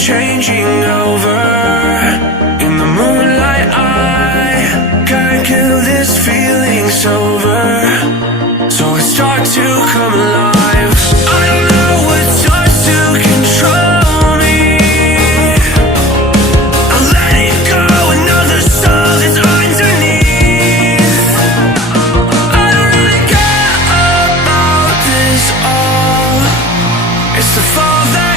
changing over. In the moonlight I can't kill this feeling sober, so I start to come alive. I don't know what starts to control me. I let it go, another soul is underneath. I don't really care about this all. It's the fall that